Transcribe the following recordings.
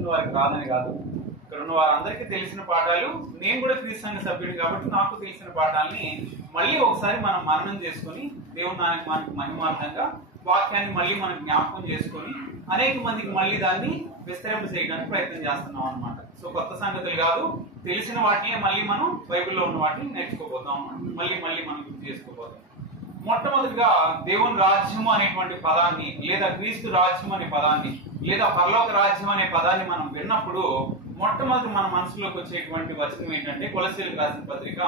కూర్చున్న వారికి రాదని కాదు. ఇక్కడ ఉన్న వారందరికీ తెలిసిన పాఠాలు, నేను కూడా క్రీస్తు సంఘ సభ్యుడు కాబట్టి నాకు తెలిసిన పాఠాలని మళ్ళీ ఒకసారి మనం మననం చేసుకొని దేవుని మనకి మహిమార్థంగా వాక్యాన్ని మళ్ళీ మనం జ్ఞాపకం చేసుకొని అనేక మందికి మళ్ళీ దాన్ని విస్తరింప చేయడానికి ప్రయత్నం చేస్తున్నాం అన్నమాట. సో కొత్త సంగతులు కాదు, తెలిసిన వాటిని మళ్ళీ మనం బైబిల్లో ఉన్న వాటిని నేర్చుకోబోతాం, మళ్ళీ మనం గుర్తు చేసుకోబోతాం. మొట్టమొదటిగా దేవుని రాజ్యము అనేటువంటి పదాన్ని, లేదా క్రీస్తు రాజ్యం అనే పదాన్ని, లేదా పరలోక రాజ్యం అనే పదాన్ని మనం విన్నప్పుడు మొట్టమొదటి మన మనసులోకి వచ్చేటువంటి వచనం ఏంటంటే కొలస్సీలకు రాసిన పత్రిక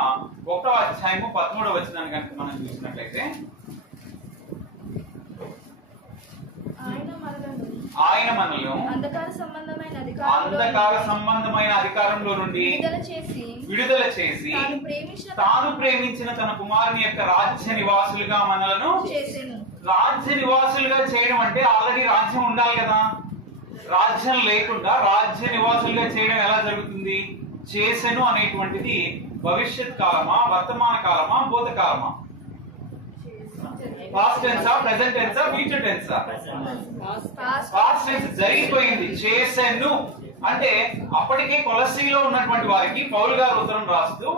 1వ అధ్యాయము 13వ వచనాన్ని కనుక మనం చూసినట్లయితే, ఆయన మనలో అంధకార సంబంధమైన అధికారంలో నుండి విడుదల చేసి తాను ప్రేమించిన తన కుమారుని యొక్క రాజ్య నివాసులుగా మనలను చేసెను. రాజ్య నివాసులుగా చేయడం అంటే ఆల్రెడీ రాజ్యం ఉండాలి కదా. రాజ్యం లేకుండా రాజ్య నివాసులుగా చేయడం ఎలా జరుగుతుంది? చేసెను అనేటువంటిది భవిష్యత్ కాలమా, వర్తమాన కాలమా, భూతకాలమా? పాస్ట్ టెన్సా, ప్రెజెంట్ టెన్సా, ఫ్యూచర్ టెన్సా? Past tense. జరిగిపోయింది. చేసెను అంటే అప్పటికే కొలస్సీలో ఉన్నటువంటి వారికి పౌలు గారు ఉత్తరం రాస్తూ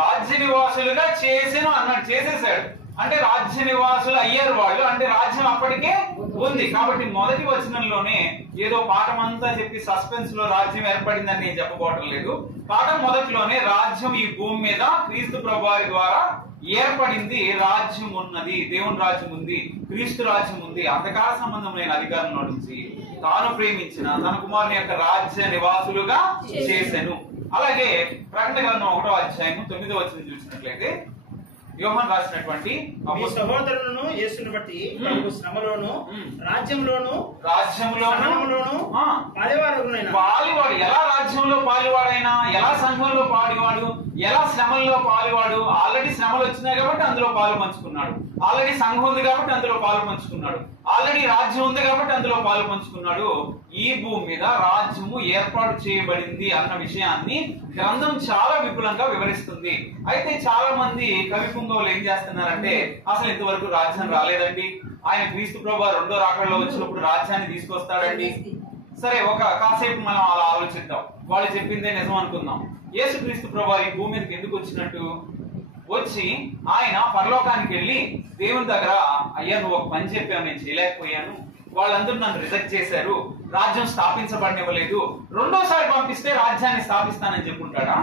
రాజ్య నివాసులుగా చేసెను అన్నాడు. చేసేసాడు అంటే రాజ్య నివాసులు అయ్యారు వాళ్ళు, అంటే రాజ్యం అప్పటికే ఉంది. కాబట్టి మొదటి వచనంలోనే ఏదో పాఠం అంతా చెప్పి సస్పెన్స్ లో రాజ్యం ఏర్పడిందని నేను చెప్పబోవటం లేదు. పాఠం మొదటిలోనే రాజ్యం ఈ భూమి మీద క్రీస్తు ప్రభువారి ద్వారా ఏర్పడింది. రాజ్యం ఉన్నది, దేవుని రాజ్యం ఉంది, క్రీస్తు రాజ్యం ఉంది. అంధకార సంబంధమైన అధికారంలో నుంచి తాను ప్రేమించిన తన కుమారుని యొక్క రాజ్య నివాసులుగా చేసెను. అలాగే ప్రకటన గ్రంథం 1వ అధ్యాయము 9వ వచనం చూసినట్లయితే యోహాను రాసినటువంటి సహోదరులను యేసుని బట్టి శ్రమలోను రాజ్యంలోను పాలివాడు. ఎలా రాజ్యంలో పాలివాడైనా, ఎలా సంఘంలో పాలివాడు, ఎలా శ్రమల్లో పాలివాడు. ఆల్రెడీ శ్రమలు వచ్చినాయి కాబట్టి అందులో పాలు పంచుకున్నాడు, ఆల్రెడీ సంఘం ఉంది కాబట్టి అందులో పాలు పంచుకున్నాడు, ఆల్రెడీ రాజ్యం ఉంది కాబట్టి అందులో పాలు పంచుకున్నాడు. ఈ భూమి మీద రాజ్యము ఏర్పాటు చేయబడింది అన్న విషయాన్ని గ్రంథం చాలా విపులంగా వివరిస్తుంది. అయితే చాలా మంది కవి పుంగవులు ఏం చేస్తున్నారంటే అసలు ఇంతవరకు రాజ్యం రాలేదండి, ఆయన క్రీస్తు ప్రభువు రెండో రాకడలో వచ్చినప్పుడు రాజ్యాన్ని తీసుకొస్తాడండి. సరే, ఒక కాసేపు మనం అలా ఆలోచిద్దాం. వాళ్ళు చెప్పిందే నిజం అనుకుందాం. యేసు క్రీస్తు ప్రభువు ఈ భూమి మీదకి ఎందుకు వచ్చినట్టు? వచ్చి ఆయన పరలోకానికి వెళ్ళి దేవుని దగ్గర, అయ్యా నువ్వు ఒక పని చెప్పావు, నేను చేయలేకపోయాను, వాళ్ళందరూ నన్ను రిజెక్ట్ చేశారు, రాజ్యం స్థాపించబడనివ్వలేదు, రెండోసారి పంపిస్తే రాజ్యాన్ని స్థాపిస్తానని చెప్పుకుంటాడా?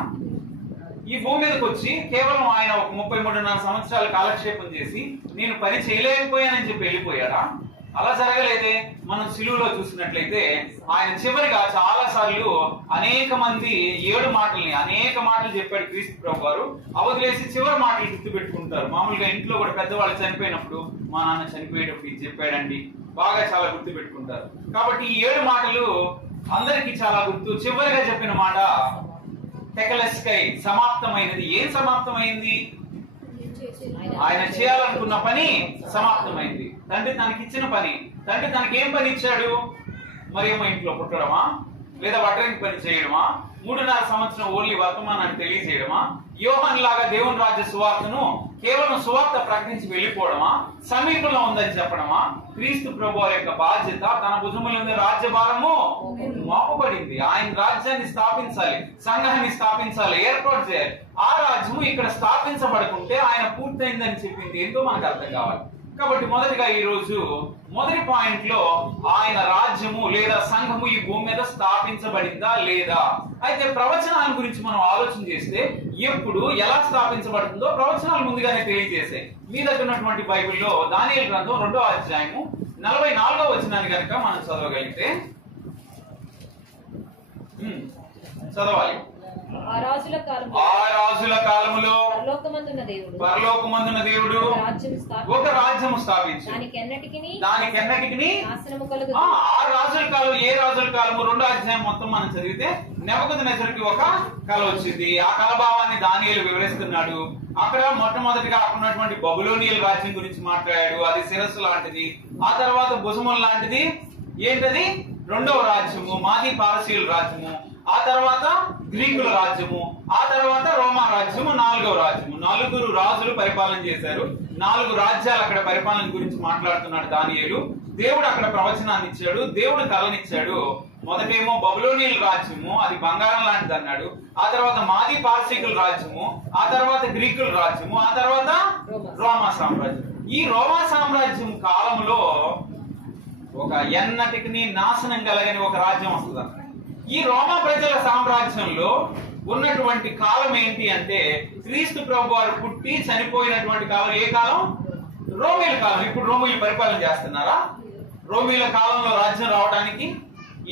ఈ భూమి మీదకి వచ్చి కేవలం ఆయన ఒక 33.5 సంవత్సరాలు కాలక్షేపం చేసి నేను పని చేయలేకపోయానని చెప్పి వెళ్ళిపోయాడా? అలా జరగలేదే. మనం సిలువలో చూసినట్లయితే ఆయన చివరిగా చాలా సార్లు అనేక మాటలు చెప్పాడు క్రీస్తు ప్రభు వారు. అవదిలేసి చివరి మాటలు గుర్తు పెట్టుకుంటారు. మామూలుగా ఇంట్లో కూడా పెద్దవాళ్ళు చనిపోయినప్పుడు మా నాన్న చనిపోయేటప్పుడు ఇది చెప్పాడండి, బాగా చాలా గుర్తు పెట్టుకుంటారు. కాబట్టి ఈ 7 మాటలు అందరికి చాలా గుర్తు. చివరిగా చెప్పిన మాట టెకలెస్కై, సమాప్తమైనది. ఏం సమాప్తమైంది? ఆయన చేయాలనుకున్న పని సమాప్తమైంది. తండ్రి తనకిచ్చిన పని. తండ్రి తనకేం పని ఇచ్చాడు? మరేమో ఇంట్లో పుట్టడమా, లేదా వడ్రంగి పని చేయడమా, 3.5 సంవత్సరం ఓన్లీ వర్తమానాన్ని తెలియజేయడమా, యోహాను లాగా దేవుని రాజ్య సువార్తను కేవలం సువార్త ప్రకటించి వెళ్ళిపోవడమా, సమీపంలో ఉందని చెప్పడమా? క్రీస్తు ప్రభువు యొక్క బాధ్యత, తన భుజముల మీద రాజ్యభారము మోపబడింది. ఆయన రాజ్యాన్ని స్థాపించాలి, సంఘాన్ని స్థాపించాలి, ఏర్పాటు చేయాలి. ఆ రాజ్యము ఇక్కడ స్థాపించబడుకుంటే ఆయన పూర్తయిందని చెప్పింది ఏంటో మనకు అర్థం కావాలి. కాబట్టి మొదటిగా ఈ రోజు మొదటి పాయింట్ లో ఆయన రాజ్యము లేదా సంఘము ఈ భూమి మీద స్థాపించబడిందా లేదా? అయితే ప్రవచనాల గురించి మనం ఆలోచన చేస్తే ఎప్పుడు ఎలా స్థాపించబడుతుందో ప్రవచనాలు ముందుగానే తెలియజేసాయి. మీ దగ్గర ఉన్నటువంటి బైబిల్లో దానియేలు గ్రంథం 2వ అధ్యాయము 44వ వచనాన్ని కనుక మనం చదవగలిగితే, చదవాలి. ఆ రాజుల కాలములో పరలోకమందున్న దేవుడు ఒక రాజ్యము స్థాపించి దానికెన్నటికి ఆ రాజుల కాలం. ఏ రాజుల కాలము? 2వ అధ్యాయం మొత్తం మనం చదివితే నెబుకద్నెజరుకి ఒక కల వచ్చింది. ఆ కలభావాన్ని దానియేలు వివరిస్తున్నాడు. అక్కడ మొట్టమొదటిగా అక్కడ ఉన్నటువంటి బబులోనియల్ రాజ్యం గురించి మాట్లాడాడు. అది శిరస్సు లాంటిది. ఆ తర్వాత భుజముల లాంటిది. ఏంటది? 2వ రాజ్యము, మాది పారసీయుల రాజ్యము. ఆ తర్వాత గ్రీకుల రాజ్యము. ఆ తర్వాత రోమా రాజ్యము, 4వ రాజ్యము. 4 రాజులు పరిపాలన చేశారు. 4 రాజ్యాలు అక్కడ పరిపాలన గురించి మాట్లాడుతున్నాడు దానియేలు. దేవుడు అక్కడ ప్రవచనాన్ని ఇచ్చాడు, దేవుడు కలనిచ్చాడు. మొదటేమో బబులోనియల రాజ్యము, అది బంగారం లాంటిది అన్నాడు. ఆ తర్వాత మాది పార్సీకుల రాజ్యము, ఆ తర్వాత గ్రీకుల రాజ్యము, ఆ తర్వాత రోమా సామ్రాజ్యం. ఈ రోమా సామ్రాజ్యం కాలంలో ఒక ఎన్నటికి నాశనం కలగని ఒక రాజ్యం వస్తుంది అన్నమాట. ఈ రోమా ప్రజల సామ్రాజ్యంలో ఉన్నటువంటి కాలం ఏంటి అంటే క్రీస్తు ప్రభు వారు పుట్టి చనిపోయినటువంటి కాలం. ఏ కాలం? రోమీల కాలం. ఇప్పుడు రోమీలు పరిపాలన చేస్తున్నారా? రోమీల కాలంలో రాజ్యం రావడానికి,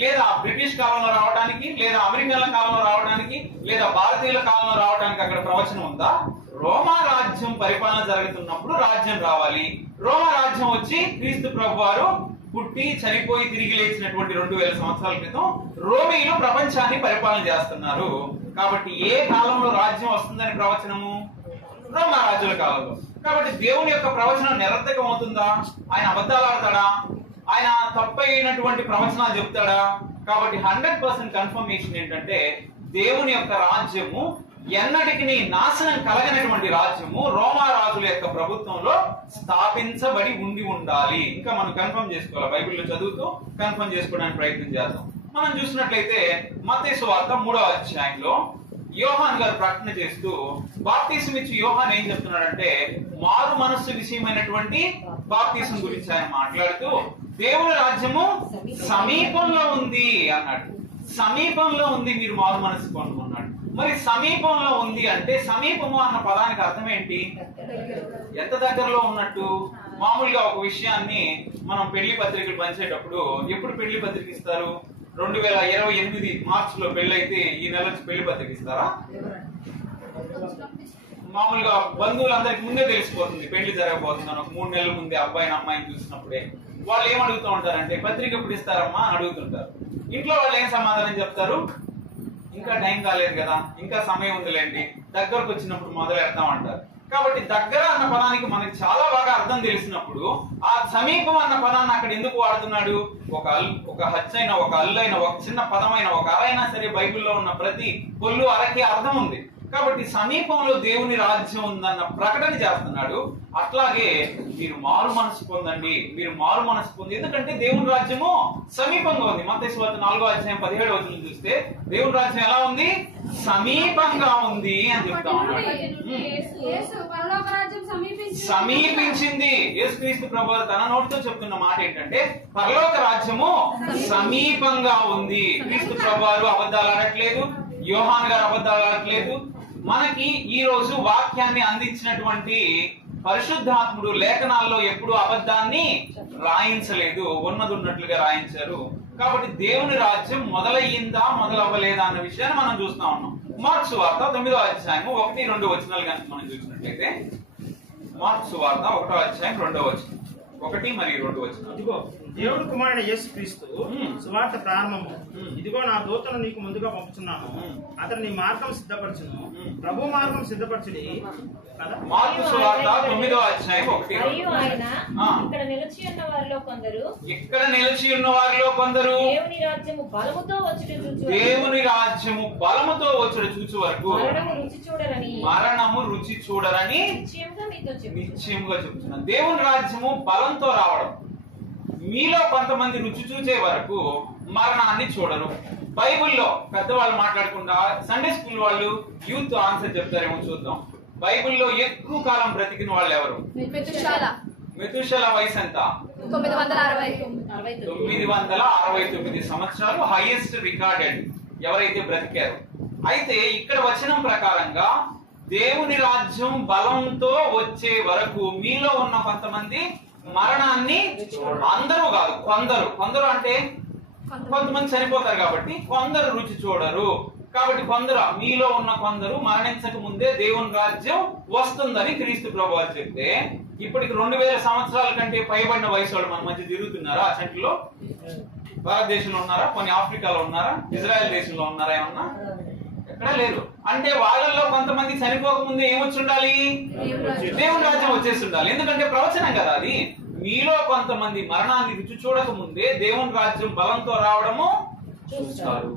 లేదా బ్రిటిష్ కాలంలో రావడానికి, లేదా అమెరికన్ల కాలంలో రావడానికి, లేదా భారతీయుల కాలంలో రావడానికి అక్కడ ప్రవచనం ఉందా? రోమా రాజ్యం పరిపాలన జరుగుతున్నప్పుడు రాజ్యం రావాలి. రోమా రాజ్యం వచ్చి క్రీస్తు ప్రభు వారు పుట్టి చనిపోయి తిరిగి లేచినటువంటి 2000 సంవత్సరాల క్రితం రోమీలు ప్రపంచాన్ని పరిపాలన చేస్తున్నారు. కాబట్టి ఏ కాలంలో రాజ్యం వస్తుందని ప్రవచనము? రోమా రాజుల కాలంలో. కాబట్టి దేవుని యొక్క ప్రవచనం నిరర్థకం అవుతుందా? ఆయన అబద్ధాలు ఆడతాడా? ఆయన తప్పైనటువంటి ప్రవచనాలు చెప్తాడా? కాబట్టి 100% కన్ఫర్మేషన్ ఏంటంటే దేవుని యొక్క రాజ్యము ఎన్నటికి నాశనం కలగనటువంటి రాజ్యము రోమా రాజుల యొక్క ప్రభుత్వంలో స్థాపించబడి ఉండాలి. ఇంకా మనం కన్ఫర్మ్ చేసుకోవాలి. బైబిల్లో చదువుతూ కన్ఫర్మ్ చేసుకోవడానికి ప్రయత్నం చేద్దాం. మనం చూసినట్లయితే మత్తయి సువార్త 3వ అధ్యాయంలో యోహాన్ గారు ప్రకటన చేస్తూ బాప్తిసం ఇచ్చి యోహాన్ ఏం చెప్తున్నాడంటే మారు మనస్సు విషయమైనటువంటి బాప్తిసం గురించి ఆయన మాట్లాడుతూ దేవుని రాజ్యము సమీపంలో ఉంది అన్నాడు. సమీపంలో ఉంది, మీరు మారు మనస్సు పొందుకున్నాడు. మరి సమీపంలో ఉంది అంటే సమీపము అన్న పదానికి అర్థం ఏంటి? ఎంత దగ్గరలో ఉన్నట్టు? మామూలుగా ఒక విషయాన్ని మనం పెళ్లి పత్రికలు పంచేటప్పుడు ఎప్పుడు పెళ్లి పత్రిక ఇస్తారు? 2028 మార్చిలో పెళ్లి అయితే ఈ నెల వచ్చి పెళ్లి పత్రిక ఇస్తారా? మామూలుగా బంధువులందరికి ముందే తెలిసిపోతుంది పెళ్లి జరగబోతుంది. ఒక 3 నెలల ముందే అబ్బాయిని అమ్మాయిని చూసినప్పుడే వాళ్ళు ఏమడుగుతూ ఉంటారంటే పత్రిక ఎప్పుడు ఇస్తారమ్మా అని అడుగుతుంటారు. ఇంట్లో వాళ్ళు ఏం సమాధానం చెప్తారు? ఇంకా టైం కాలేదు కదా, ఇంకా సమయం ఉందిలేండి, దగ్గరకు వచ్చినప్పుడు మొదలెడతాం అంటారు. కాబట్టి దగ్గర అన్న పదానికి మనకి చాలా బాగా అర్థం తెలిసినప్పుడు ఆ సమీపం అన్న పదాన్ని అక్కడ ఎందుకు వాడుతున్నాడు? ఒక హచ్చైన, ఒక అల్లైన, ఒక చిన్న పదమైన, ఒక అరైనా సరే బైబిల్లో ఉన్న ప్రతి పొల్లు అరకి అర్థం ఉంది. కాబట్టి సమీపంలో దేవుని రాజ్యం ఉందన్న ప్రకటన చేస్తున్నాడు. అట్లాగే మీరు మారు మనసు పొందండి, మీరు మారు మనసు పొంది, ఎందుకంటే దేవుని రాజ్యము సమీపంగా ఉంది. మత్తయి సువార్త 4వ అధ్యాయం 17వ వచనం చూస్తే దేవుని రాజ్యం ఎలా ఉంది? సమీపంగా ఉంది అని చెప్తా ఉన్నాడు. సమీపించింది. యేసుక్రీస్తు ప్రభువు తన నోటితో చెప్తున్న మాట ఏంటంటే పరలోక రాజ్యము సమీపంగా ఉంది. క్రీస్తు ప్రభువు అబద్ధాలు ఆడట్లేదు, యోహాన్ గారు అబద్ధాలు ఆడట్లేదు. మనకి ఈ రోజు వాక్యాన్ని అందించినటువంటి పరిశుద్ధాత్ముడు లేఖనాల్లో ఎప్పుడు అబద్ధాన్ని రాయించలేదు, ఉన్నది ఉన్నట్లుగా రాయించారు. కాబట్టి దేవుని రాజ్యం మొదలయ్యిందా మొదలవ్వలేదా అన్న విషయాన్ని మనం చూస్తా ఉన్నాం. మార్కు సువార్త 9వ అధ్యాయం 1-2 వచనాలు కనుక మనం చూసినట్లయితే మార్కు సువార్త 1వ అధ్యాయం 2వ వచనం, 1 మరియు 2 వచనాలు. ఇదిగో దేవుడు కుమారుడు యేసుక్రీస్తు సువార్త ప్రారంభము. ఇదిగో నా దూతను నీకు ముందుగా పంపుతున్నాను, అతను నీ మార్గం సిద్ధపరచును, ప్రభు మార్గం సిద్ధపరచుడి. మార్కు సువార్త 9వ అధ్యాయం 1-2. మరియు ఆయన ఇక్కడ నిలిచి ఉన్న వారిలో కొందరు దేవుని రాజ్యము బలముతో వచ్చుట చూచు వరకు మరణము రుచి చూడరని నిశ్చయముగా చెప్తున్నా. దేవుని రాజ్యము బలంతో రావడం, మీలో కొంతమంది రుచి చూసే వరకు మరణాన్ని చూడరు. బైబిల్లో పెద్దవాళ్ళు మాట్లాడకుండా సండే స్కూల్ వాళ్ళు యూత్ ఆన్సర్ చెప్తారేమో చూద్దాం. బైబిల్లో ఎక్కువ కాలం బ్రతికిన వాళ్ళు ఎవరు? మెతుషల వయసు ఎంత? 969 సంవత్సరాలు హైయెస్ట్ రికార్డెడ్ ఎవరైతే బ్రతికారు. అయితే ఇక్కడ వచనం ప్రకారంగా దేవుని రాజ్యం బలంతో వచ్చే వరకు మీలో ఉన్న కొంతమంది మరణాన్ని, అందరూ కాదు కొందరు అంటే కొంతమంది చనిపోతారు కాబట్టి కొందరు రుచి చూడరు. కాబట్టి కొందరు, మీలో ఉన్న కొందరు మరణించక ముందే దేవుని రాజ్యం వస్తుందని క్రీస్తు ప్రభువు చెప్తే ఇప్పటికి 2000 సంవత్సరాల కంటే పైబడిన వయసు వాళ్ళు మన మధ్య తిరుగుతున్నారా? ఆ సెంటర్లో భారతదేశంలో ఉన్నారా? కొన్ని ఆఫ్రికాలో ఉన్నారా? ఇజ్రాయెల్ దేశంలో ఉన్నారా? ఏమన్నా? ఎక్కడా లేరు. అంటే వాళ్ళల్లో కొంతమంది చనిపోక ముందే ఏమొచ్చి ఉండాలి? దేవుని రాజ్యం వచ్చేసి ఉండాలి. ఎందుకంటే ప్రవచనం కదా అది. మీలో కొంతమంది మరణాన్ని రుచి చూడక ముందే దేవుని రాజ్యం బలంతో రావడము చూస్తారు.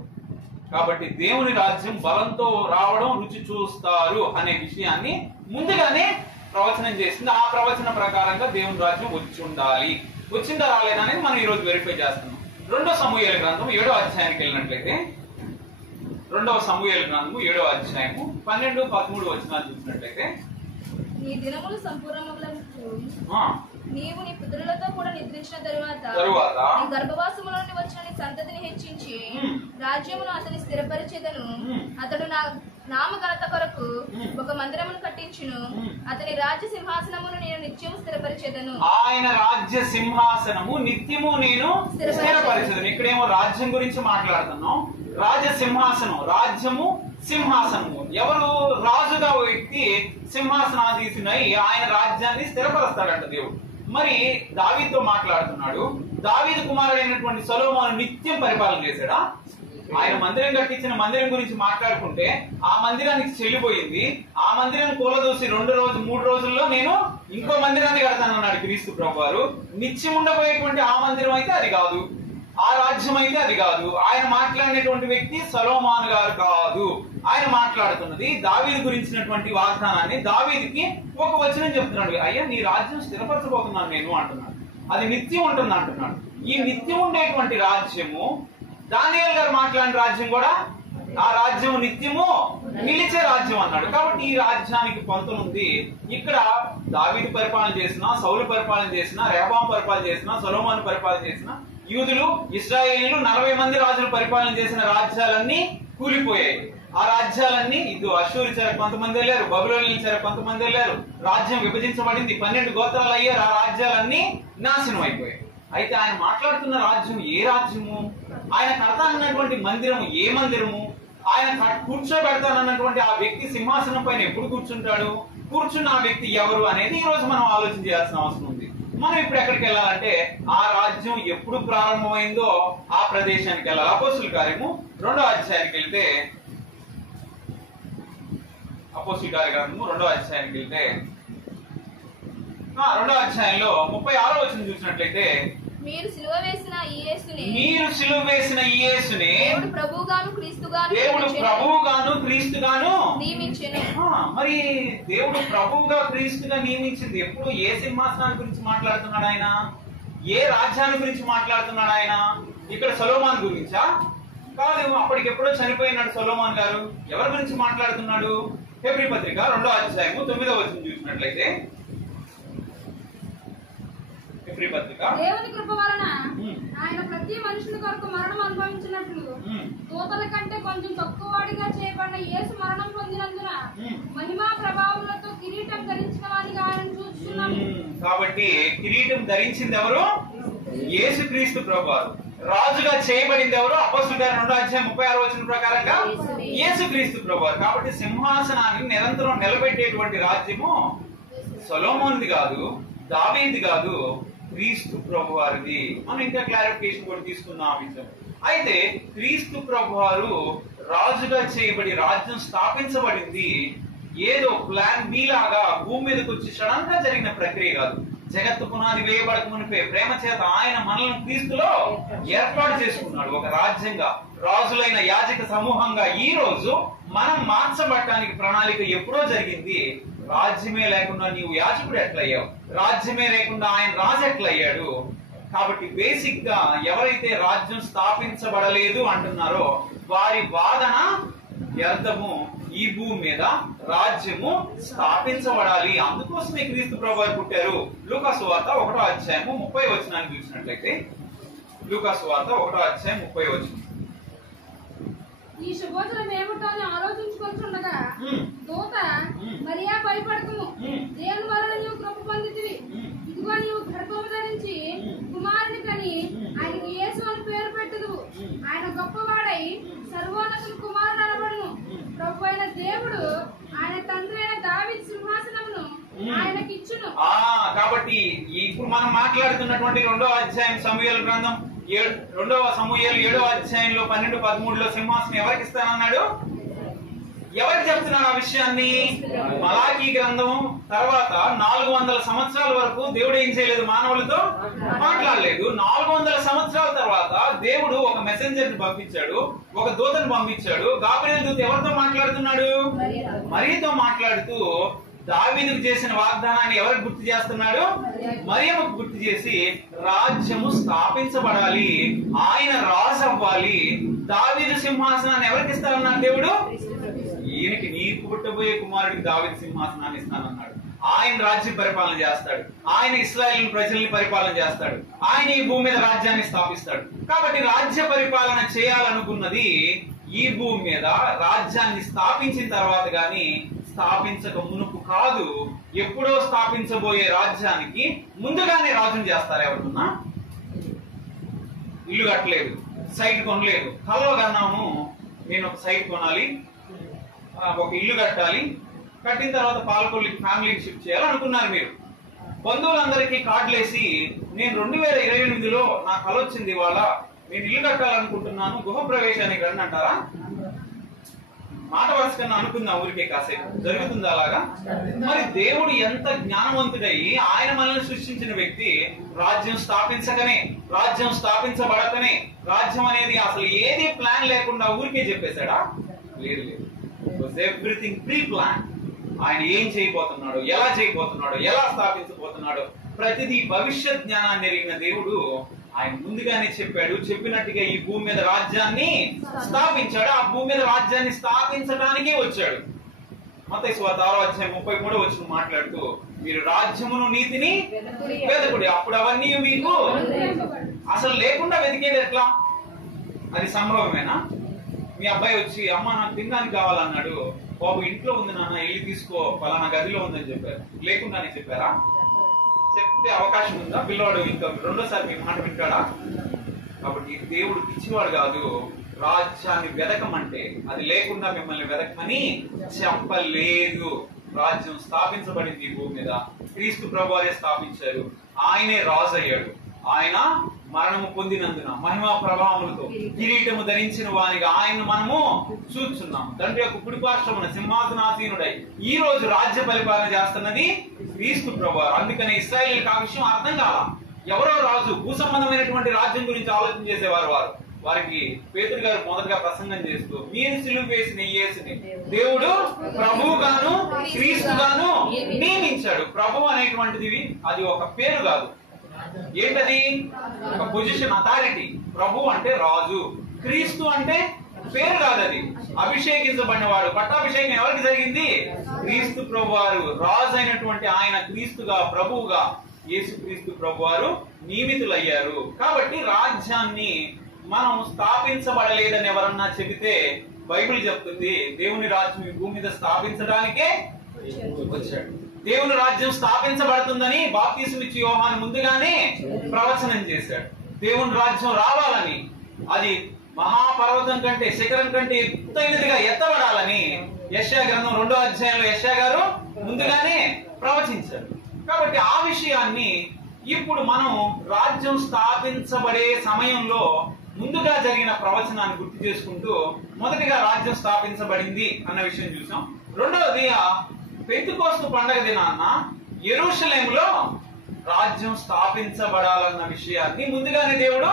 కాబట్టి దేవుని రాజ్యం బలంతో రావడం రుచి చూస్తారు అనే విషయాన్ని ముందుగానే ప్రవచనం చేసింది. ఆ ప్రవచన ప్రకారంగా దేవుని రాజ్యం వచ్చి ఉండాలి. వచ్చిందా రాలేదా అనేది మనం ఈ రోజు వెరిఫై చేస్తున్నాం. రెండవ సమూయేలు గ్రంథం 7వ అధ్యాయానికి వెళ్ళినట్లయితే, రెండవ సమూయేలు గ్రంథము 7వ అధ్యాయము 12-13 వచనాలు చూసినట్లయితే, నీ దినములు సంపూర్ణములకు ఆ, నీవు నీ పుత్రులతో కూడా నిద్రించిన తరువాత నీ గర్భవాసముల నుండి వచ్చిన నీ సంతతిని హెచ్చించి రాజ్యమును అతని స్థిరపరిచేదను. అతడు నా నామ ఘనత కొరకు ఒక మందిరమును కట్టించును. అతని రాజ్య సింహాసనమును నేను నిత్యము స్థిరపరిచేదను. ఆయన రాజ్య సింహాసనము నిత్యము నేను స్థిరపరిచేదను. ఇక్కడేమో రాజ్యం గురించి మాట్లాడుతున్నాం. రాజ్య సింహాసనం, రాజ్యము సింహాసనము. ఎవరు రాజుగా వ్యక్తి సింహాసనాధీశునై ఆయన రాజ్యాన్ని స్థిరపరుస్తాడంట దేవుడు. మరి దావీదుతో మాట్లాడుతున్నాడు. దావీదు కుమారుడైనటువంటి సొలొమోను నిత్యం పరిపాలన చేశాడా? ఆయన మందిరం కట్టించిన మందిరం గురించి మాట్లాడుకుంటే ఆ మందిరానికి చెల్లిపోయింది. ఆ మందిరాన్ని కూలదోసి 2-3 రోజుల్లో నేను ఇంకో మందిరాన్ని కడతానన్నాడు క్రీస్తు ప్రభువారు. నిత్యం ఉండబోయేటువంటి ఆ మందిరం అయితే అది కాదు, ఆ రాజ్యం అయితే అది కాదు. ఆయన మాట్లాడినటువంటి వ్యక్తి సొలొమోను గారు కాదు. ఆయన మాట్లాడుతున్నది దావీదు గురించినటువంటి వాగ్దానాన్ని. దావీదుకి ఒక వచనం చెప్తున్నాడు, అయ్యా నీ రాజ్యం స్థిరపరచబోతున్నాను నేను అంటున్నాడు. అది నిత్యం ఉంటుంది అంటున్నాడు. ఈ నిత్యం ఉండేటువంటి రాజ్యము, దానియేలు గారు మాట్లాడిన రాజ్యం కూడా ఆ రాజ్యం నిత్యము నిలిచే రాజ్యం అన్నాడు. కాబట్టి ఈ రాజ్యానికి పొంతనుంది. ఇక్కడ దావీదు పరిపాలన చేసినా, సౌలు పరిపాలన చేసినా, రెహబాము పరిపాలన చేసినా, సొలొమోను పరిపాలన చేసినా, యూదులు ఇశ్రాయేలీయులు 40 మంది రాజులు పరిపాలన చేసిన రాజ్యాలన్నీ కూలిపోయాయి. ఆ రాజ్యాలన్నీ ఇటు అష్షూరు చెర కొంతమంది వెళ్ళారు, బబులోను చెర కొంతమంది వెళ్ళారు. రాజ్యం విభజించబడింది, 12 గోత్రాలు అయ్యారు. ఆ రాజ్యాలన్నీ నాశనం అయిపోయాయి. అయితే ఆయన మాట్లాడుతున్న రాజ్యం ఏ రాజ్యము? ఆయన కడతానన్నటువంటి మందిరము ఏ మందిరము? ఆయన కూర్చోబెడతానన్నటువంటి ఆ వ్యక్తి సింహాసనం పైన ఎప్పుడు కూర్చుంటాడు? కూర్చున్న ఆ వ్యక్తి ఎవరు అనేది ఈ రోజు మనం ఆలోచన చేయాల్సిన అవసరం ఉంది. మనం ఇప్పుడు ఎక్కడికి వెళ్ళాలంటే ఆ రాజ్యం ఎప్పుడు ప్రారంభమైందో ఆ ప్రదేశానికి వెళ్ళాలి. అపోస్తుల కార్యము 2వ అధ్యాయానికి వెళ్తే, అపోస్తుల కార్యము 2వ అధ్యాయానికి వెళ్తే 2వ అధ్యాయంలో 36వ వచనం చూసినట్లయితే, మీరు సిలువ వేసిన ఈ యేసునే దేవుడు ప్రభువుగాను క్రీస్తుగాను నియమించెను. మరి దేవుడు ప్రభువుగా క్రీస్తుగా నియమించింది ఎప్పుడు? ఏ సింహాసనాన్ని గురించి మాట్లాడుతున్నాడు ఆయన? ఏ రాజ్యాన్ని గురించి మాట్లాడుతున్నాడు ఆయన? ఇక్కడ సొలొమోను గురించా? కాదు, అప్పటికెప్పుడో చనిపోయినాడు సొలొమోను గారు. ఎవరి గురించి మాట్లాడుతున్నాడు? హెబ్రీ పత్రిక 2వ అధ్యాయము 9వ వచనం చూసినట్లయితే, దేవుని కృప వలన ఆయన ప్రతి మనుషుని కొరకు మరణం అనుభవించినట్లు దూతల కంటే కొంచెం తక్కువ వాడిగా చేయబడిన యేసు మరణం పొందినందున మహిమా ప్రభావములతో కిరీటం ధరించిన వారిగా ఆయన చూస్తున్నాము. కాబట్టి కిరీటం ధరించింది ఎవరు? యేసుక్రీస్తు ప్రభువారు. రాజుగా చేయబడింది ఎవరు? అపోస్తలుల కార్యం 2వ అధ్యాయం 36వ వచనం ప్రకారంగా యేసుక్రీస్తు ప్రభువారు. కాబట్టి సింహాసనాన్ని నిరంతరం నిలబెట్టేటువంటి రాజ్యము సొలొమోనుది కాదు, దావీదు కాదు, క్రీస్తు ప్రభువారిది. మనం ఇంకా క్లారిఫికేషన్ కూడా తీసుకున్నాం ఆ విషయం. అయితే క్రీస్తు ప్రభువారు రాజుగా చేయబడి రాజ్యం స్థాపించబడింది ఏదో ప్లాన్ బి లాగా భూమి మీదకి వచ్చి సడన్ గా జరిగిన ప్రక్రియ కాదు. జగత్తు పునాది వేయబడక మునిపే ప్రేమ చేత ఆయన మనల్ని క్రీస్తులో ఏర్పాటు చేసుకున్నాడు ఒక రాజ్యంగా, రాజులైన యాజక సమూహంగా. ఈ రోజు మనం మార్చబడటానికి ప్రణాళిక ఎప్పుడో జరిగింది. రాజ్యమే లేకుండా నీవు యాజకుడు ఎట్లయ్యావు? రాజ్యమే లేకుండా ఆయన రాజు ఎట్లయ్యాడు? కాబట్టి బేసిక్ గా ఎవరైతే రాజ్యం స్థాపించబడలేదు అంటున్నారో వారి వాదన వ్యర్థము. ఈ భూమి మీద రాజ్యము స్థాపించబడాలి, అందుకోసమే క్రీస్తు ప్రభువారు పుట్టారు. లూకా సువార్త 1వ అధ్యాయము 30వ వచనాన్ని చూసినట్లయితే, లూకా సువార్త 1వ అధ్యాయం 30వ వచనం, ఈ శుభోదయం ఏమిటో అని ఆలోచించుకుంటుండగా దూత మరియా భయపడకుము, దేవుని వలన నీవు కృప పొందితివి. ఇదిగో నీవు గర్భము ధరించి కుమారుని కని ఆయనకి యేసు అని పేరు పెట్టుదువు. ఆయన గొప్పవాడై సర్వోన్నతుని కుమారుడు అనబడును. ప్రభు అయిన దేవుడు ఆయన తండ్రి అయిన దావీదు సింహాసనమును ఆయనకి ఇచ్చును. కాబట్టి ఇప్పుడు మనం మాట్లాడుతున్నటువంటి 2వ అధ్యాయం సమూయేలు గ్రంథం 2వ సమూయేలు 7వ అధ్యాయంలో 12-13లో సింహాసనం ఎవరికి ఇస్తానన్నాడు? ఎవరికి చెప్తున్నాడు ఆ విషయాన్ని? మలాకీ గ్రంథం తర్వాత 400 సంవత్సరాల వరకు దేవుడు ఏం చేయలేదు, మానవులతో మాట్లాడలేదు. 400 సంవత్సరాల తర్వాత దేవుడు ఒక మెసెంజర్ ని పంపించాడు, ఒక దూతను పంపించాడు. గాబ్రియల్ దూత ఎవరితో మాట్లాడుతున్నాడు? మరియతో మాట్లాడుతూ దావీదుకు చేసిన వాగ్దానాన్ని ఎవరికి గుర్తు చేస్తున్నాడు? మరియమ్మకు గుర్తు చేసి రాజ్యము స్థాపించబడాలి, ఆయన రాజు అవ్వాలి, దావీదు సింహాసనాన్ని ఎవరికి ఇస్తారన్నాడు దేవుడు? ఈయనకి నీకు పుట్టబోయే కుమారుడికి దావీదు సింహాసనాన్ని ఇస్తానన్నాడు. ఆయన రాజ్య పరిపాలన చేస్తాడు, ఆయన ఇశ్రాయేలు ప్రజల్ని పరిపాలన చేస్తాడు, ఆయన ఈ భూమి మీద రాజ్యాన్ని స్థాపిస్తాడు. కాబట్టి రాజ్య పరిపాలన చేయాలనుకున్నది ఈ భూమి మీద రాజ్యాన్ని స్థాపించిన తర్వాత గాని స్థాపించక మునుపు కాదు. ఎప్పుడో స్థాపించబోయే రాజ్యానికి ముందుగానే రాజుని చేస్తారు. ఎవరున్నా ఇల్లు కట్టలేదు, సైట్ కొనలేదు, కల్లో కన్నాము నేను ఒక సైట్ కొనాలి, ఒక ఇల్లు కట్టాలి, కట్టిన తర్వాత పాలకొల్లికి ఫ్యామిలీకి షిఫ్ట్ చేయాలనుకున్నారు. మీరు బంధువులందరికీ కార్డులు వేసి నేను 2028లో నా కల వచ్చింది, ఇవాళ నేను ఇల్లు కట్టాలనుకుంటున్నాను, గృహ ప్రవేశానికి రండి అంటారా? మాట వరుస కన్నా అనుకుందాం ఊరికే కాసేపు. జరుగుతుంది అలాగా? మరి దేవుడు ఎంత జ్ఞానవంతుడయి ఆయన మనల్ని సృష్టించిన వ్యక్తి రాజ్యం స్థాపించకనే, రాజ్యం స్థాపించబడకనే, రాజ్యం అనేది అసలు ఏది ప్లాన్ లేకుండా ఊరికే చెప్పేశాడా? లేదు లేదు, ఎవ్రీథింగ్ ప్రీ ప్లాన్. ఆయన ఏం చేయబోతున్నాడో, ఎలా చేయబోతున్నాడో, ఎలా స్థాపించబోతున్నాడో ప్రతిదీ భవిష్యత్ జ్ఞానాన్ని ఎరిగిన దేవుడు ఆయన ముందుగానే చెప్పాడు. చెప్పినట్టుగా ఈ భూమి మీద రాజ్యాన్ని స్థాపించాడు. ఆ భూమి మీద రాజ్యాన్ని స్థాపించడానికే వచ్చాడు. మత్తయి సువార్త 6:33 మాట్లాడుతూ మీరు రాజ్యమును నీతిని వెదకుడి, అప్పుడు అవన్నీ మీకు అసలు లేకుండా వెతికేది ఎట్లా? అది సంభవమేనా? మీ అబ్బాయి వచ్చి అమ్మ నాకు తినడానికి కావాలన్నాడు, బాబు ఇంట్లో ఉంది నాన్న వెళ్ళి తీసుకో, పలానా గదిలో ఉందని చెప్పారు. లేకుండానే చెప్పారా? చెప్తే అవకాశం ఉందా? పిల్లవాడు ఇంకా రెండోసారి మీ మాట వింటాడా? కాబట్టి దేవుడు పిచ్చివాడు కాదు. రాజ్యాన్ని వెదకమంటే అది లేకుండా మిమ్మల్ని వెదకమని చెప్పలేదు. రాజ్యం స్థాపించబడింది ఈ భూమి మీద. క్రీస్తు ప్రభువారే స్థాపించారు. ఆయనే రాజు అయ్యాడు. ఆయన మరణము పొందినందున మహిమా ప్రభావములతో కిరీటము ధరించిన వానిగా ఆయన మనము చూస్తున్నాం. తండ్రి యొక్క కుడిపార్శ్వమున సింహాసనాసీనుడై ఈ రోజు రాజ్య పరిపాలన చేస్తున్నది క్రీస్తు ప్రభువారు. అందుకని ఇశ్రాయేలుకి ఆ విషయం అర్థం కాల. ఎవరో రాజు భూసంబంధమైనటువంటి రాజ్యం గురించి ఆలోచన చేసేవారు వారు. వారికి పేతురు గారు మొదటగా ప్రసంగం చేస్తూ మీరు సిలువ వేసిన యేసుని దేవుడు ప్రభువుగాను క్రీస్తుగాను నియమించాడు. ప్రభు అనేటువంటిది అది ఒక పేరు కాదు. ఏంటది? ఒక పొజిషన్, అథారిటీ. ప్రభు అంటే రాజు, క్రీస్తు అంటే పేరు కాదు, అది అభిషేకించబడిన వాడు. పట్టాభిషేకం ఎవరికి జరిగింది? క్రీస్తు ప్రభువారు. రాజు అయినటువంటి ఆయన క్రీస్తుగా, ప్రభువుగా యేసు క్రీస్తు ప్రభువారు నియమితులయ్యారు. కాబట్టి రాజ్యాన్ని మనం స్థాపించబడలేదని ఎవరన్నా చెబితే బైబిల్ చెప్తుంది దేవుని రాజ్యం ఈ భూమి మీద స్థాపించడానికే వచ్చాడు. దేవుని రాజ్యం స్థాపించబడుతుందని బాప్తిసం ఇచ్చి యోహాను ముందుగానే ప్రవచనం చేశాడు. దేవుని రాజ్యం రావాలని, అది మహాపర్వతం కంటే శిఖరం కంటే ఎత్తైనదిగా ఎత్తబడాలని యెషయా గ్రంథం 2వ అధ్యాయంలో యెషయా గారు ముందుగానే ప్రవచించాడు. కాబట్టి ఆ విషయాన్ని ఇప్పుడు మనం రాజ్యం స్థాపించబడే సమయంలో ముందుగా జరిగిన ప్రవచనాన్ని గుర్తు చేసుకుంటూ మొదటిగా రాజ్యం స్థాపించబడింది అన్న విషయం చూసాం. రెండవది పెంతెకోస్తు పండగ దినాన యెరూషలేములో రాజ్యం స్థాపించబడాలన్న విషయాన్ని ముందుగానే దేవుడు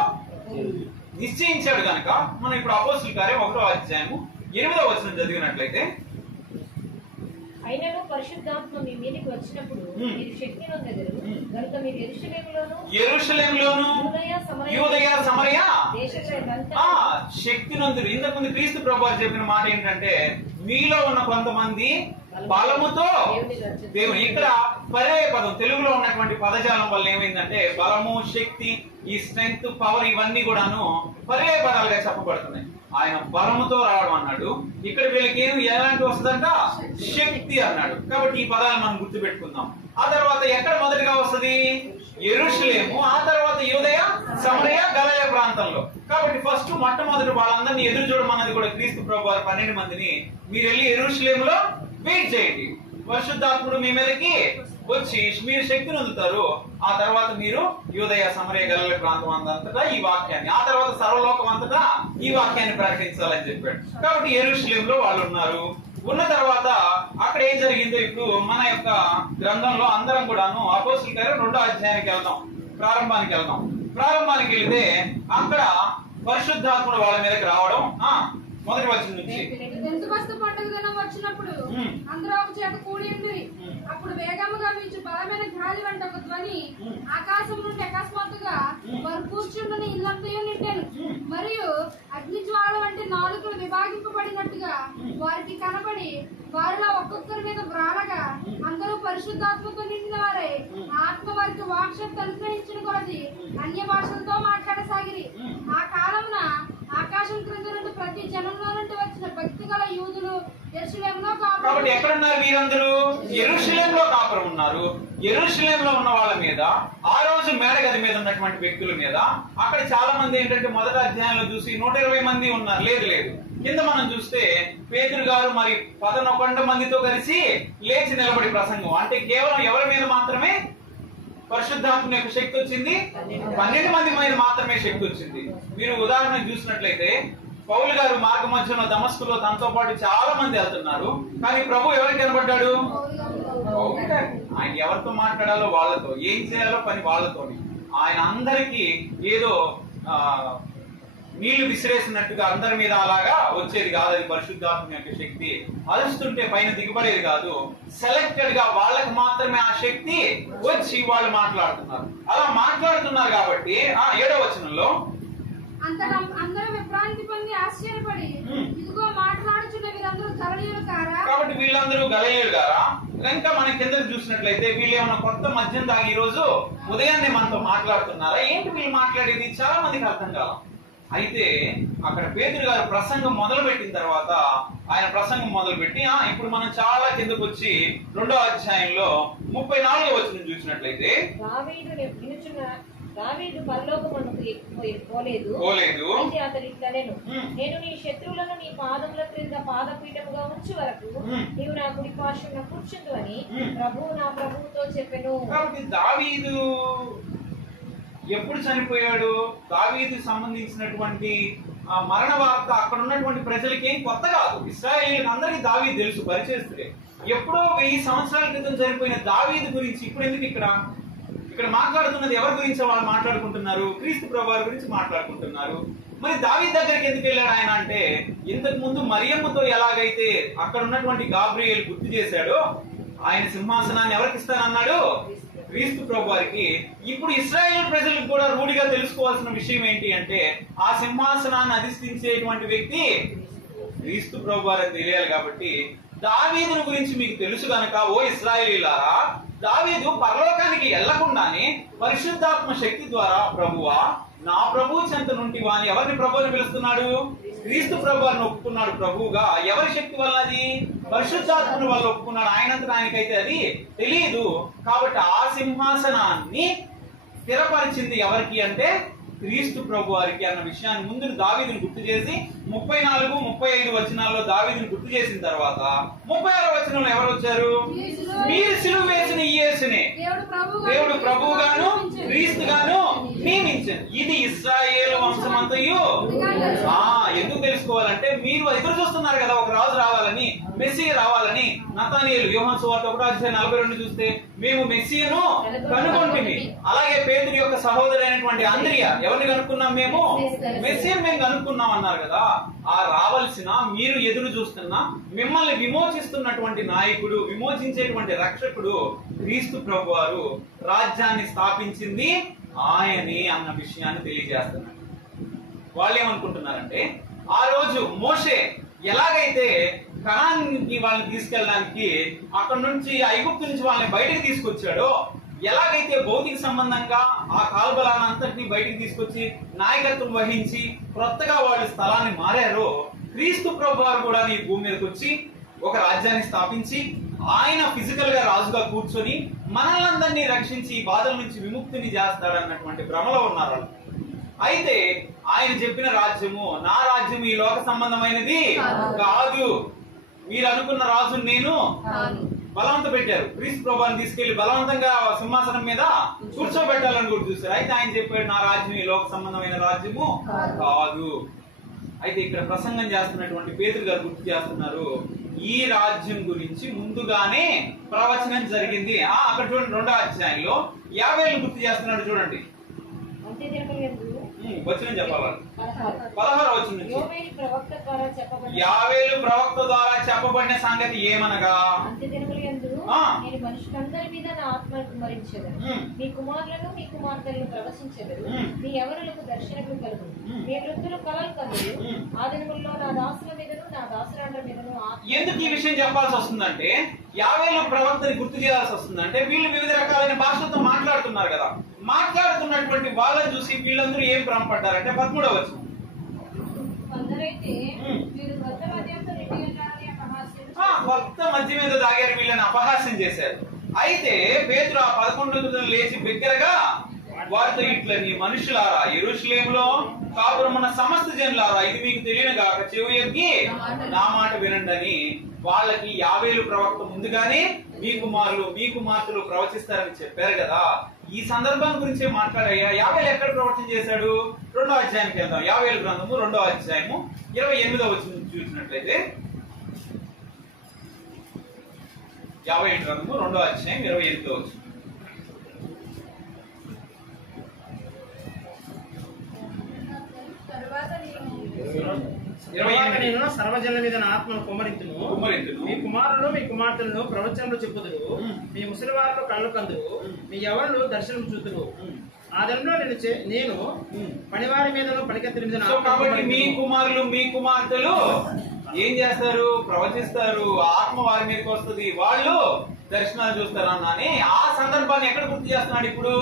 నిశ్చయించాడు. గనక మనం ఇప్పుడు అపోస్తలుల కార్యం 1వ అధ్యాయము 8వ వచనం చదివినట్లయితే, అయినను పరిశుద్ధాత్మ మీ మీదకి వచ్చినప్పుడు మీరు శక్తి నొందెదరు గనుక మీరు యెరూషలేములోను యూదయ సమరయ శక్తి నొందరు. ఇంతకు ముందు క్రీస్తు ప్రభువు చెప్పిన మాట ఏంటంటే మీలో ఉన్న కొంతమంది బలముతో దేవుని, ఇక్కడ పర్యాయ పదం తెలుగులో ఉన్నటువంటి పదజాలం వల్ల ఏమైందంటే బలము, శక్తి, ఈ స్ట్రెంగ్త్, పవర్ ఇవన్నీ కూడాను పర్యాయ పదాలుగా చెప్పబడుతున్నాయి. ఆయన బలముతో రావడం అన్నాడు, ఇక్కడ వీళ్ళకి ఏమి ఎలాంటి వస్తుందంట? శక్తి అన్నాడు. కాబట్టి ఈ పదాలు మనం గుర్తు పెట్టుకుందాం. ఆ తర్వాత ఎక్కడ మొదటిగా వస్తుంది? యెరూషలేము, ఆ తర్వాత యూదయ, సమరయ, గలయ ప్రాంతంలో. కాబట్టి ఫస్ట్ మొట్టమొదటి వాళ్ళందరినీ ఎదురు చూడమన్నది కూడా క్రీస్తు ప్రభువు 12 మందిని మీరు వెళ్ళి యెరూషలేములో వెయిట్ చేయండి, పరిశుద్ధాత్ముడు మీ మీదకి వచ్చి మీరు శక్తిని పొందుతారు, ఆ తర్వాత మీరు యూదయ, సమరయ, గలిలయ ప్రాంతం అంతటా ఈ వాక్యాన్ని, ఆ తర్వాత సర్వలోకం అంతటా ఈ వాక్యాన్ని ప్రకటించాలని చెప్పాడు. కాబట్టి యెరూషలేములో వాళ్ళు ఉన్నారు. ఉన్న తర్వాత అక్కడ ఏం జరిగిందో ఇప్పుడు మన యొక్క గ్రంథంలో అందరం కూడాను అపోస్తలుల కార్యం 2వ అధ్యాయానికి వెళ్దాం, ప్రారంభానికి వెళ్దాం. ప్రారంభానికి వెళితే అక్కడ పరిశుద్ధాత్ముడు వాళ్ళ మీదకి రావడం మొదటి వచనం నుంచి పెంతెకొస్తు పండుగ దినం వచ్చినప్పుడు అందరూ ఒక చేత కూడి ఉండి అప్పుడు వేగముగా వీచు బలమైన గాలి వంటి ఒక ధ్వని ఆకాశం నుండి అకస్మాత్తుగా వారు కూర్చుండని ఇల్లంతయు నిండాను. మరియు అగ్ని జ్వాల వంటి నాలుకలు విభాగింపబడినట్టుగా వారికి కనబడి వారిలో ఒక్కొక్కరి మీద వ్రాలగా అందరూ పరిశుద్ధాత్మతో నిండిన వారే ఆత్మ వారికి వాక్శక్తి అనుగ్రహించిన కొలది అన్య భాషలతో మాట్లాడసాగిరి. ఆ కాలమున ఆకాశం క్రింద నుండి ప్రతి జనంలో నుండి వచ్చిన భక్తి గల యూదులు యెరూషలేములో కాబట్టి ఎక్కడున్నారు వీరందరూ? యెరూషలేములో కాపురం ఉన్నారు. యెరూషలేములో ఉన్న వాళ్ళ మీద, ఆ రోజు మేడగది మీద ఉన్నటువంటి వ్యక్తుల మీద అక్కడ చాలా మంది ఏంటంటే మొదటి అధ్యాయంలో చూసి 120 మంది ఉన్నారు. లేదు కింద మనం చూస్తే పేతురు గారు మరి 11 మందితో కలిసి లేచి నిలబడి ప్రసంగం. అంటే కేవలం ఎవరి మీద మాత్రమే పరిశుద్ధాత్మ యొక్క శక్తి వచ్చింది? 12 మంది మీద మాత్రమే శక్తి వచ్చింది. మీరు ఉదాహరణ చూసినట్లయితే పౌలు గారు మార్గ మధ్యలో దమస్కులో తనతో పాటు చాలా మంది వెళ్తున్నారు. కానీ ప్రభు ఎవరికి కనబడ్డాడు? ఆయన ఎవరితో మాట్లాడాలో వాళ్ళతో, ఏం చేయాలో పని వాళ్ళతో. ఆయన అందరికీ ఏదో నీళ్లు విసిరేసినట్టుగా అందరి మీద అలాగా వచ్చేది కాదు. అది పరిశుద్ధాత్మ యొక్క శక్తి. అరుస్తుంటే పైన దిగుబడేది కాదు. సెలెక్టెడ్ గా వాళ్ళకి మాత్రమే ఆ శక్తి వచ్చి వాళ్ళు మాట్లాడుతున్నారు. అలా మాట్లాడుతున్నారు కాబట్టి 7వ వచనంలో అందరూ విభ్రాంతి పొంది ఆశ్చర్యపడి ఇదిగో మాట్లాడుచున్న వీరందరూ గలిలయులు కారా? కాబట్టి వీళ్ళందరూ గలిలయులు కారా? ఇంకా మనం కిందకి చూసినట్లయితే వీళ్ళు ఏమన్నా కొత్త మద్యం తాగి ఈ రోజు ఉదయాన్నే మనతో మాట్లాడుతున్నారా? ఏంటి వీళ్ళు మాట్లాడేది? చాలా మందికి అర్థం కాదు. అయితే అక్కడ పేతురు గారు ప్రసంగం మొదలు పెట్టిన తర్వాత ఆయన ప్రసంగం మొదలుపెట్టి ఇప్పుడు మనం చాలా కిందకు వచ్చి 2వ అధ్యాయంలో 34వ వచనం చూసినట్లయితే దావీదు పరలోకమునకు పోలేదు. అయితే అతడు ఇట్లనెను, నేను నీ శత్రువులను నీ పాదముల క్రింద పాదపీఠముగా ఉంచు వరకు నీవు నా కుడి పార్శ్వమున కూర్చుందు అని ప్రభువు నా ప్రభువుతో చెప్పెను. కాబట్టి దావీదు ఎప్పుడు చనిపోయాడు? దావీదుకు సంబంధించినటువంటి మరణ వార్త అక్కడ ఉన్నటువంటి ప్రజలకి ఏం కొత్త కాదు. ఇశ్రాయేలీయులకు అందరికీ దావీదు తెలుసు, పరిచయస్తులే. ఎప్పుడో 1000 సంవత్సరాల క్రితం చనిపోయిన దావీదు గురించి ఇప్పుడు ఎందుకు ఇక్కడ మాట్లాడుతున్నది? ఎవరి గురించి వాళ్ళు మాట్లాడుకుంటున్నారు? క్రీస్తు ప్రభువారి గురించి మాట్లాడుకుంటున్నారు. మరి దావీదు దగ్గరికి ఎందుకు వెళ్ళాడు ఆయన అంటే, ఇంతకు ముందు మరియమ్మతో ఎలాగైతే అక్కడ ఉన్నటువంటి గాబ్రియేల్ గుర్తు చేశాడో ఆయన సింహాసనాన్ని ఎవరికి ఇస్తానన్నాడు? క్రీస్తు ప్రభువారికి. ఇప్పుడు ఇశ్రాయేల్ ప్రజలకు కూడా రూఢిగా తెలుసుకోవాల్సిన విషయం ఏంటి అంటే, ఆ సింహాసనాన్ని అధిష్ఠించేటువంటి వ్యక్తి క్రీస్తు ప్రభువారు అని తెలియాలి. కాబట్టి దావీదును గురించి మీకు తెలుసు గనక ఓ ఇశ్రాయేలీయులారా, దావీదు పరలోకానికి వెళ్లకుండానే పరిశుద్ధాత్మ శక్తి ద్వారా ప్రభువా నా ప్రభు చెంత నుండి వాని ఎవరిని ప్రభువుని పిలుస్తున్నాడు? క్రీస్తు ప్రభువారిని ఒప్పుకున్నాడు ప్రభువుగా. ఎవరి శక్తి వల్ల? అది పరిశుద్ధాత్మని వల్ల ఒప్పుకున్నాడు. ఆయనంతటా ఆయనకైతే అది తెలియదు. కాబట్టి ఆ సింహాసనాన్ని స్థిరపరిచింది ఎవరికి అంటే క్రీస్తు ప్రభువారికి అన్న విషయాన్ని ముందు దావీదుని గుర్తు చేసి 34, 35 వచనాల్లో దావీదుని గుర్తు చేసిన తర్వాత 36వ వచనంలో ఎవరు వచ్చారు? మీరు సిలువ వేసిన ఈ యేసునే దేవుడు ప్రభువుగాను క్రీస్తుగాను నియమించారు. ఇది ఇశ్రాయేలు వంశమంతయు. ఎందుకు తెలుసుకోవాలంటే, మీరు ఎదురు చూస్తున్నారు కదా ఒక రాజు రావాలని, మెస్సియా రావాలని. నతానీయేలు యోహాను సువార్త 1:42 చూస్తే మేము మెస్సియాను కనుగొంటిమి. అలాగే పేతురు యొక్క సహోదరైనటువంటి అంద్రియా ఎవరిని కనుక్కున్నాం? మేము మెస్సియాను మేము కనుక్కున్నాం అన్నారు కదా. ఆ రావాల్సిన, మీరు ఎదురు చూస్తున్న, మిమ్మల్ని విమోచిస్తున్నటువంటి నాయకుడు, విమోచించేటువంటి రక్షకుడు క్రీస్తు ప్రభువారు. రాజ్యాన్ని స్థాపించింది ఆయనే అన్న విషయాన్ని తెలియజేస్తున్నారు. వాళ్ళు ఏమనుకుంటున్నారంటే, ఆ రోజు మోషే ఎలాగైతే కనానికి వాళ్ళని తీసుకెళ్ళడానికి అక్కడ నుంచి ఐగుప్తు నుంచి వాళ్ళని బయటకు తీసుకొచ్చాడో, ఎలాగైతే భౌతిక సంబంధంగా ఆ కాల్బలాన్ని అంతటినీ బయటికి తీసుకొచ్చి నాయకత్వం వహించి కొత్తగా వాళ్ళు స్థలాన్ని మారారో, క్రీస్తు ప్రభువారు కూడా ఈ భూమి మీదకి వచ్చి ఒక రాజ్యాన్ని స్థాపించి ఆయన ఫిజికల్ గా రాజుగా కూర్చొని మనల్ని రక్షించి ఈ బాధల నుంచి విముక్తిని చేస్తాడన్నటువంటి భ్రమలో ఉన్నారు. అయితే ఆయన చెప్పిన రాజ్యము, నా రాజ్యము ఈ లోక సంబంధమైనది కాదు. మీరు అనుకున్న రాజు నేను బలవంత పెట్టారు. క్రీస్తు ప్రభువాన్ని తీసుకెళ్లి బలవంతంగా సింహాసనం మీద కూర్చోబెట్టాలని కూడా చూశారు. అయితే ఆయన చెప్పాడు, నా రాజ్యం ఈ లోక సంబంధమైన రాజ్యము కాదు. అయితే ఇక్కడ ప్రసంగం చేస్తున్నటువంటి పేతురు గారు గుర్తు చేస్తున్నారు, ఈ రాజ్యం గురించి ముందుగానే ప్రవచనం జరిగింది. అక్కడ చూడండి 2వ అధ్యాయంలో 50 గుర్తు చేస్తున్నాడు. చూడండి, వచ్చిన చెప్పాలి 16వ వచనం నుంచి యోవేలు ప్రవక్త ద్వారా చెప్పబడిన యావేలు ప్రవక్త ద్వారా చెప్పబడిన సంగతి ఏమనగా అంత్య దినముల యందు ఆ. నేను మనుషులందరి మీద నా ఆత్మను కుమ్మరించెదను. మీ కుమారులను మీ కుమార్తెలను ప్రవశించెదరు. మీ యవనులకు దర్శనములు కలుగు. మీ వృద్ధులు కలలు కందురు. ఆ దినముల్లో నా దాసుల మీదను నా దాసురాండ్ర మీదను ఎందుకు ఈ విషయం చెప్పాల్సి వస్తుందంటే యావేలు ప్రవక్తని గుర్తు చేయాల్సి వస్తుందంటే వీళ్ళు వివిధ రకాలైన భాషలతో మాట్లాడుతున్నారు కదా. మాట్లాడుతున్నటువంటి వాళ్ళని చూసి వీళ్ళందరూ ఏం భ్రమపడ్డారంటే 13వ వచనం కొందరైతే మీరు కొత్త మద్యంతో నిండి ఉన్నారని అపహాస్యం కొత్త మధ్య మీద తాగారు, వీళ్ళని అపహాస్యం చేశారు. అయితే పేతురు ఆ 11 లేచి బిగ్గరగా వారితో ఇట్లని మనుషులారా యెరూషలేములో కాపురమున్న సమస్త జనులారా ఇది మీకు తెలియను గాక చెవి యొగ్గి నా మాట వినండి అని వాళ్ళకి యావేలు ప్రవక్త ముందుగానే మీ కుమారులు మీ కుమార్తెలు ప్రవచిస్తారని చెప్పారు కదా. ఈ సందర్భం గురించి మాట్లాడయ్యా. యావేలు ఎక్కడ ప్రవచనం చేశాడు? 2వ అధ్యాయానికి వెళ్దాం. యావేలు గ్రంథము 2వ అధ్యాయము 28వ వచనం చూసినట్లయితే యావేలు గ్రంథము 2వ అధ్యాయం 28వ వచనం. తరువాత నేను సర్వజనుల మీద నా ఆత్మను కుమ్మరింతును. మీ కుమారులు మీ కుమార్తెలను ప్రవచనలు చెప్పుదురు. మీ ముసలివారిలో కళ్ళు కందురు. మీ యవనులు దర్శనం చూతురు. ఆ దినంలో నేను పనివారి మీదను పనికత్తుల మీద కాబట్టి మీ కుమారులు మీ కుమార్తెలు ఏం చేస్తారు? ప్రవచిస్తారు. ఆత్మ వారి మీదకి వస్తుంది, వాళ్ళు దర్శనాలు చూస్తారు అన్నాని ఆ సందర్భాన్ని ఎక్కడ గుర్తు చేస్తున్నాడు ఇప్పుడు?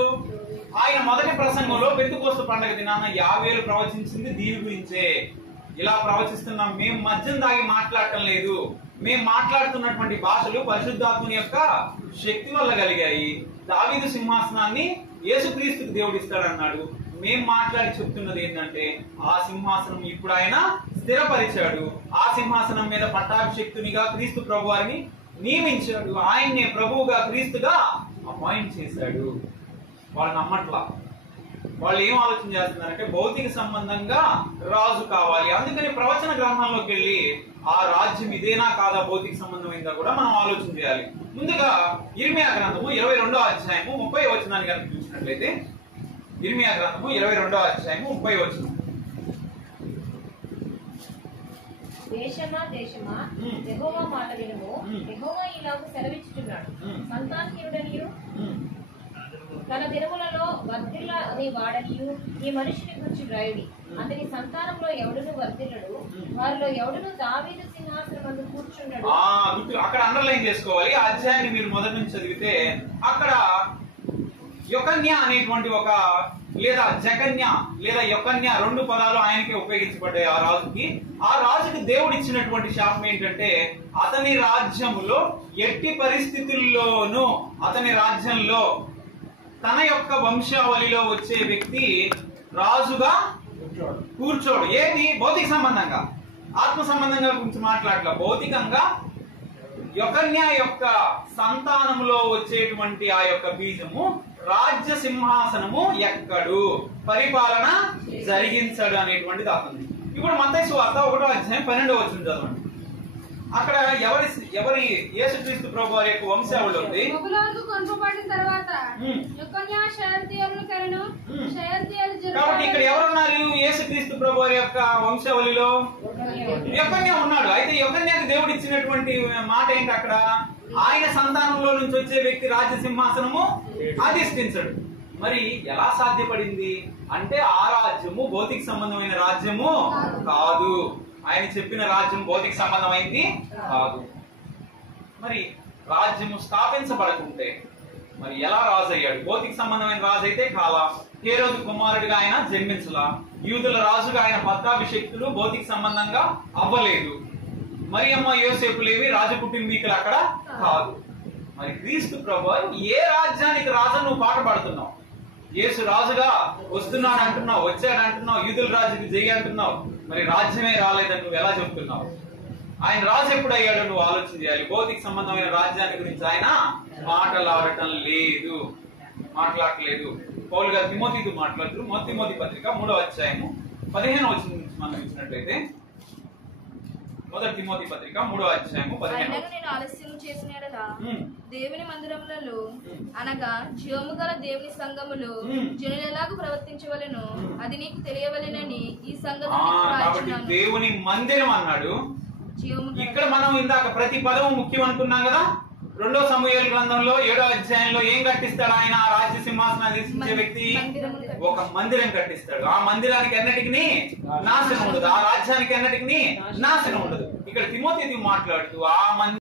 ఆయన మొదటి ప్రసంగంలో పెంతెకోస్తు పండగ దినాన యావేలు ప్రవచించింది దీని గురించే. ఇలా ప్రవచిస్తున్నాం, మేము మద్యం తాగి మాట్లాడటం లేదు, మేము మాట్లాడుతున్నటువంటి భాషలు పరిశుద్ధాత్మని యొక్క శక్తి వల్ల కలిగాయి. దావీదు సింహాసనాన్ని యేసుక్రీస్తుకు దేవుడిస్తాడన్నాడు. మేము మాట్లాడి చెప్తున్నది ఏంటంటే ఆ సింహాసనం ఇప్పుడు ఆయన స్థిరపరిచాడు. ఆ సింహాసనం మీద పట్టాభిషక్తునిగా క్రీస్తు ప్రభు వారిని నియమించాడు. ఆయన్నే ప్రభువుగా క్రీస్తుగా అపాయింట్ చేశాడు. వాళ్ళు నమ్మట్లా. వాళ్ళు ఏం ఆలోచన చేస్తున్నారంటే భౌతిక సంబంధంగా రాజు కావాలి. అందుకని ప్రవచన గ్రంథంలోకి వెళ్ళి ఆ రాజ్యం ఇదేనా కాదా, భౌతిక సంబంధమైందా కూడా మనం ఆలోచన చేయాలి. ముందుగా ఇర్మియా గ్రంథము 22వ అధ్యాయము 30వ వచనాన్ని కనుక చూసినట్లయితే ఇర్మియా గ్రంథము 22వ అధ్యాయము 30వ వచనం. దేశమా దేశమా యెహోవా మాట వినుము. యెహోవా ఇలాగు సెలవిచ్చుచున్నాడు, సంతానహీనుడనియు తన దినములలో వర్ధిల్లని వాడనియు ఈ మనిషిని గురించి వ్రాయుడి. అతని సంతానంలో ఎవడును వర్ధిల్లడు, వారిలో ఎవడును దావీదు సింహాసనమందు కూర్చున్నాడు. అక్కడ అండర్లైన్ చేసుకోవాలి. ఆ అధ్యాయాన్ని మీరు మొదటి నుంచి చదివితే అక్కడ యొకన్య అనేటువంటి ఒక లేదా జకన్య లేదా యొకన్య 2 పదాలు ఆయనకే ఉపయోగించబడ్డాయి. ఆ రాజుకి దేవుడు ఇచ్చినటువంటి శాపం ఏంటంటే అతని రాజ్యములో ఎట్టి పరిస్థితుల్లోనూ అతని రాజ్యంలో తన యొక్క వంశావళిలో వచ్చే వ్యక్తి రాజుగా కూర్చోడు. ఏది? భౌతిక సంబంధంగా, ఆత్మ సంబంధంగా గురించి మాట్లాడలే. భౌతికంగా యొకన్య యొక్క సంతానములో వచ్చేటువంటి ఆ యొక్క బీజము రాజ్య సింహాసనము ఎక్కడు, పరిపాలన జరిగించడు అనేటువంటిది అతనిది. ఇప్పుడు మత్తయి సువార్త 1వ అధ్యాయం 12వ వచనం చదవండి. అక్కడ ఎవరి యేసుక్రీస్తు ప్రభు వారి యొక్క వంశావళి ఉంది. బబులోనుకు కొనుపబడిన తర్వాత యొకన్య షయల్తీయేలును కనెను. షయల్తీయేలు కాబట్టి ఇక్కడ ఎవరున్నారు? యేసుక్రీస్తు ప్రభు వారి యొక్క వంశావళిలో యొకన్య ఉన్నాడు. అయితే యొకన్యకు దేవుడు ఇచ్చినటువంటి మాట ఏంటి? అక్కడ ఆయన సంతానంలో నుంచి వచ్చే వ్యక్తి రాజ్య సింహాసనము అధిష్ఠించడు. మరి ఎలా సాధ్యపడింది అంటే ఆ రాజ్యము భౌతిక సంబంధమైన రాజ్యము కాదు. ఆయన చెప్పిన రాజ్యం భౌతిక సంబంధమైంది కాదు. మరి రాజ్యము స్థాపించబడకుంటే మరి ఎలా రాజు అయ్యాడు? భౌతిక సంబంధమైన రాజు అయితే కాలా. హేరోదు కుమారుడిగా ఆయన జన్మించలా. యూదుల రాజుగా ఆయన పట్టాభిషేక్తులు భౌతిక సంబంధంగా అవ్వలేదు. మరియమ్మ యోసేపులేవి రాజకుటుంబీకులు అక్కడ కాదు. మరి క్రీస్తు ప్రభు ఏ రాజ్యానికి రాజు నువ్వు పాట పాడుతున్నావు? యేసు రాజుగా వస్తున్నాడు అంటున్నావు, వచ్చాడు అంటున్నావు, యూదుల రాజుకి జై అంటున్నావు. మరి రాజ్యమే రాలేదని నువ్వు ఎలా చెప్తున్నావు? ఆయన రాజు ఎప్పుడు అయ్యాడు నువ్వు ఆలోచన చేయాలి. భౌతిక సంబంధమైన రాజ్యాన్ని గురించి ఆయన మాట్లాడటం లేదు, మాట్లాడలేదు. పౌలు గారు తిమోతితో మాట్లాడుతూ తిమోతి పత్రిక 3వ అధ్యాయము 15వ వచనం నుంచి మనం ఇచ్చినట్లయితే మొదటి తిమోతి పత్రిక 3వ అధ్యాయము 15. అయినను నేను ఆలస్యం చేసిన యెడల దేవుని మందిరములలో అనగా జీవము గల దేవుని సంఘములో జనులు ఎలాగూ ప్రవర్తించవలెను అది నీకు తెలియవలెనని ఈ సంగతి కాబట్టి దేవుని మందిరం అన్నాడు. ఇక్కడ మనం ఇందాక ప్రతి పదము ముఖ్యం అనుకున్నాం కదా. 2వ సమూయేలు గ్రంథంలో 7వ అధ్యాయంలో ఏం కట్టిస్తాడు ఆయన? రాజ్య సింహాసనం అధిష్ఠించే వ్యక్తి ఒక మందిరం కట్టిస్తాడు. ఆ మందిరానికి అన్నిటికీ నాశనం ఉండదు, ఆ రాజ్యానికి అన్నిటికీ నాశనం ఉండదు. ఇక్కడ తిమోతితో మాట్లాడుతూ ఆ